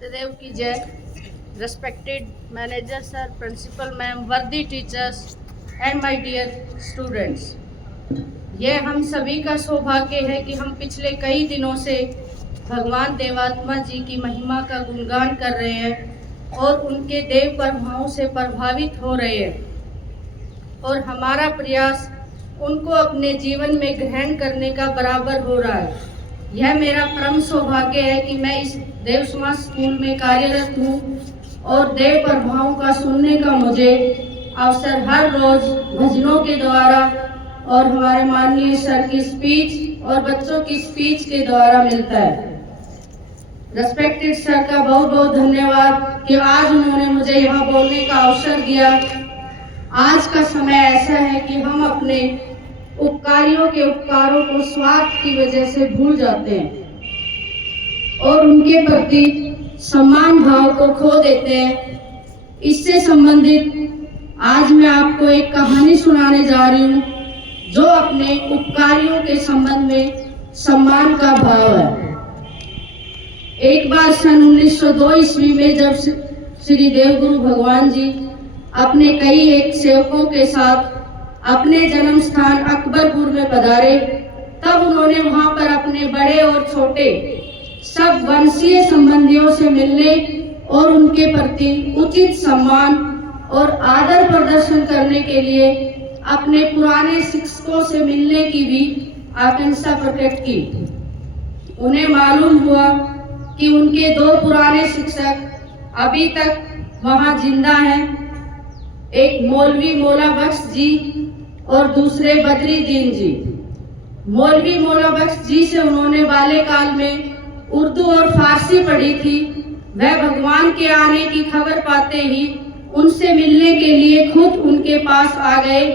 सदैव की जय। Respected manager sir, principal ma'am, worthy teachers and my dear students, ये हम सभी का सौभाग्य है कि हम पिछले कई दिनों से भगवान देवात्मा जी की महिमा का गुणगान कर रहे हैं और उनके देव प्रभावों से प्रभावित हो रहे हैं और हमारा प्रयास उनको अपने जीवन में ग्रहण करने का बराबर हो रहा है। यह मेरा परम सौभाग्य है कि मैं इस देव समाज स्कूल में कार्यरत हूँ और देव प्रभावों का सुनने का मुझे अवसर हर रोज भजनों के द्वारा और हमारे माननीय सर की स्पीच और बच्चों की स्पीच के द्वारा मिलता है। रेस्पेक्टेड सर का बहुत बहुत धन्यवाद कि आज उन्होंने मुझे यहाँ बोलने का अवसर दिया। आज का समय ऐसा है कि हम अपने उपकारियों के उपकारों को स्वार्थ की वजह से भूल जाते हैं और उनके प्रति सम्मान भाव को खो देते हैं। इससे संबंधित आज मैं आपको एक कहानी सुनाने जा रही हूँ जो अपने उपकारियों के संबंध में सम्मान का भाव है। एक बार सन 1902 ईस्वी में जब श्री देवगुरु भगवान जी अपने कई एक सेवकों के साथ अपने जन्म स्थान अकबरपुर में पधारे, तब उन्होंने वहां पर अपने बड़े और छोटे सब वंशीय संबंधियों से मिलने और उनके प्रति उचित सम्मान और आदर प्रदर्शन करने के लिए अपने पुराने शिक्षकों से मिलने की भी आकांक्षा प्रकट की। उन्हें मालूम हुआ कि उनके दो पुराने शिक्षक अभी तक वहां जिंदा हैं, एक मौलवी मौला बख्श जी और दूसरे बद्रीदीन जी। मौलवी मौला बख्श जी से उन्होंने बाल्यकाल में उर्दू और फारसी पढ़ी थी। वह भगवान के आने की खबर पाते ही उनसे मिलने के लिए खुद उनके पास आ गए।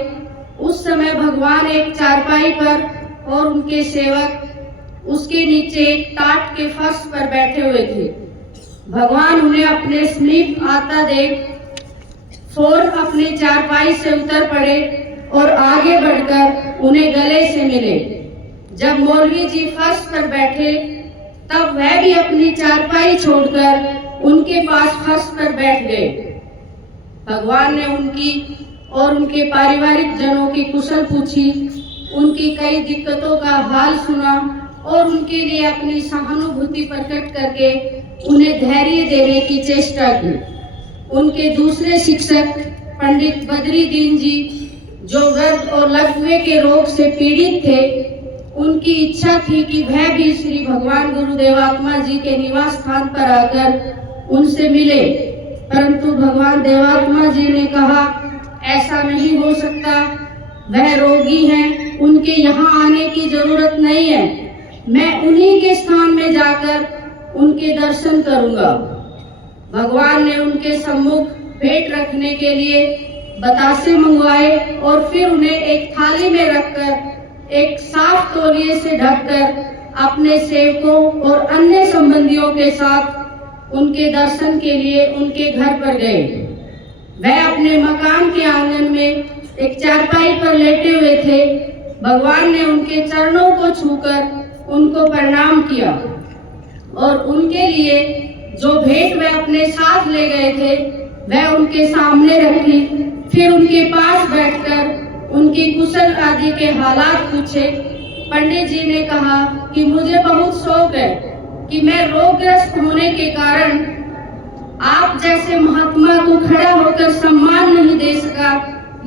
उस समय भगवान एक चारपाई पर और उनके सेवक उसके नीचे एक टाट के फर्श पर बैठे हुए थे। भगवान उन्हें अपने समीप आता देख फौरन अपने चारपाई से उतर पड़े और आगे बढ़कर उन्हें गले से मिले। जब मौलवी जी फर्श पर बैठे तब वह भी अपनी चारपाई छोड़कर उनके पास फर्श पर बैठ गए। भगवान ने उनकी और उनके पारिवारिक जनों की कुशल पूछी, उनकी कई दिक्कतों का हाल सुना और उनके लिए अपनी सहानुभूति प्रकट करके उन्हें धैर्य देने की चेष्टा की। उनके दूसरे शिक्षक पंडित बद्रीदीन जी जो गर्भ और लकवे के रोग से पीड़ित थे, उनकी इच्छा थी कि वह भी श्री भगवान गुरु देवात्मा जी के निवास स्थान पर आकर उनसे मिले, परंतु भगवान देवात्मा जी ने कहा ऐसा नहीं हो सकता, वह रोगी हैं, उनके यहाँ आने की जरूरत नहीं है, मैं उन्हीं के स्थान में जाकर उनके दर्शन करूंगा। भगवान ने उनके सम्मुख भेंट रखने के लिए बतासे मंगवाए और फिर उन्हें एक थाली में रखकर एक साफ तौलिए से ढककर अपने सेवकों और अन्य संबंधियों के साथ उनके दर्शन के लिए उनके घर पर गए। वह अपने मकान के आंगन में एक चारपाई पर लेटे हुए थे। भगवान ने उनके चरणों को छूकर उनको प्रणाम किया और उनके लिए जो भेंट वह अपने साथ ले गए थे वह उनके सामने रखी। फिर उनके पास बैठकर उनकी कुशल आदि के हालात पूछे। पंडित जी ने कहा कि मुझे बहुत शौक है कि मैं रोगग्रस्त होने के कारण आप जैसे महात्मा को खड़ा होकर सम्मान नहीं दे सका।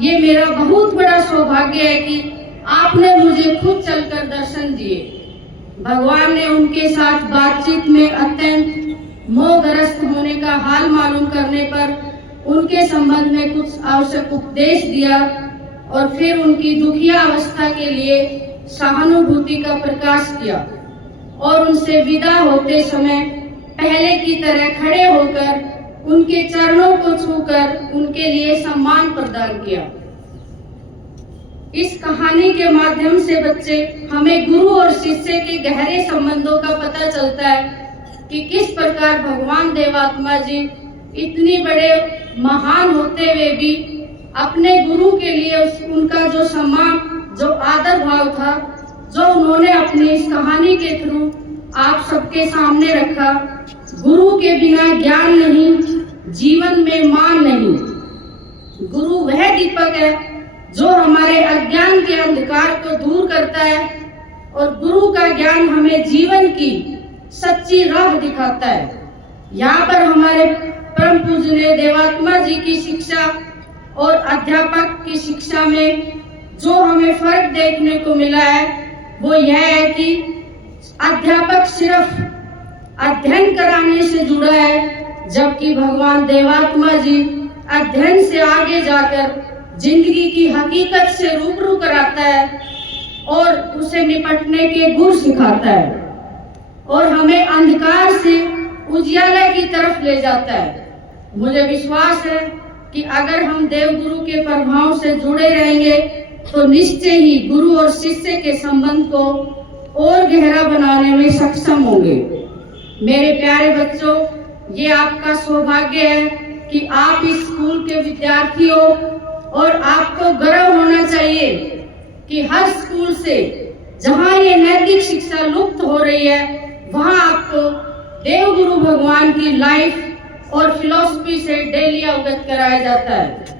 ये मेरा बहुत बड़ा सौभाग्य है कि आपने मुझे खुद चलकर दर्शन दिए। भगवान ने उनके साथ बातचीत में अत्यंत मोहग्रस्त होने का हाल मालूम करने पर उनके संबंध में कुछ आवश्यक उपदेश दिया और फिर उनकी दुखिया अवस्था के लिए सहानुभूति का प्रकाश किया और उनसे विदा होते समय पहले की तरह खड़े होकर उनके चरणों को छूकर उनके लिए सम्मान प्रदान किया। इस कहानी के माध्यम से बच्चे हमें गुरु और शिष्य के गहरे संबंधों का पता चलता है कि किस प्रकार भगवान देवात्मा जी इतनी बड़े महान होते हुए भी अपने गुरु के लिए उनका जो सम्मान, जो आदर भाव था, जो उन्होंने अपनी इस कहानी के थ्रू आप सबके सामने रखा, गुरु के बिना ज्ञान नहीं, जीवन में मान नहीं। गुरु वह दीपक है जो हमारे अज्ञान के अंधकार को दूर करता है और गुरु का ज्ञान हमें जीवन की सच्ची राह दिखाता है। यहाँ पर हमारे परम पूजनीय देवात्मा जी की शिक्षा और अध्यापक की शिक्षा में जो हमें फर्क देखने को मिला है वो यह है कि अध्यापक सिर्फ अध्ययन कराने से जुड़ा है, जबकि भगवान देवात्मा जी अध्ययन से आगे जाकर जिंदगी की हकीकत से रूबरू कराता है और उसे निपटने के गुर सिखाता है और हमें अंधकार से उजियाला की तरफ ले जाता है। मुझे विश्वास है कि अगर हम देवगुरु के प्रभाव से जुड़े रहेंगे तो निश्चय ही गुरु और शिष्य के संबंध को और गहरा बनाने में सक्षम होंगे। मेरे प्यारे बच्चों, ये आपका सौभाग्य है कि आप इस स्कूल के विद्यार्थी हो और आपको गर्व होना चाहिए कि हर स्कूल से जहां ये नैतिक शिक्षा लुप्त हो रही है वहां आपको देवगुरु भगवान की लाइफ और फिलॉसफी से डेली अवगत कराया जाता है।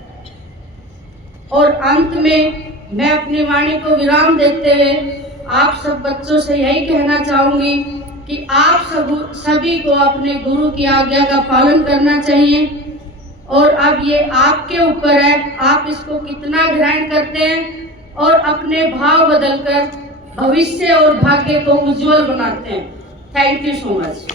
और अंत में मैं अपनी वाणी को विराम देते हुए आप सब बच्चों से यही कहना चाहूंगी कि आप सभी को अपने गुरु की आज्ञा का पालन करना चाहिए और अब ये आपके ऊपर है, आप इसको कितना ग्रहण करते हैं और अपने भाव बदलकर भविष्य और भाग्य को उज्जवल बनाते हैं। Thank you so much.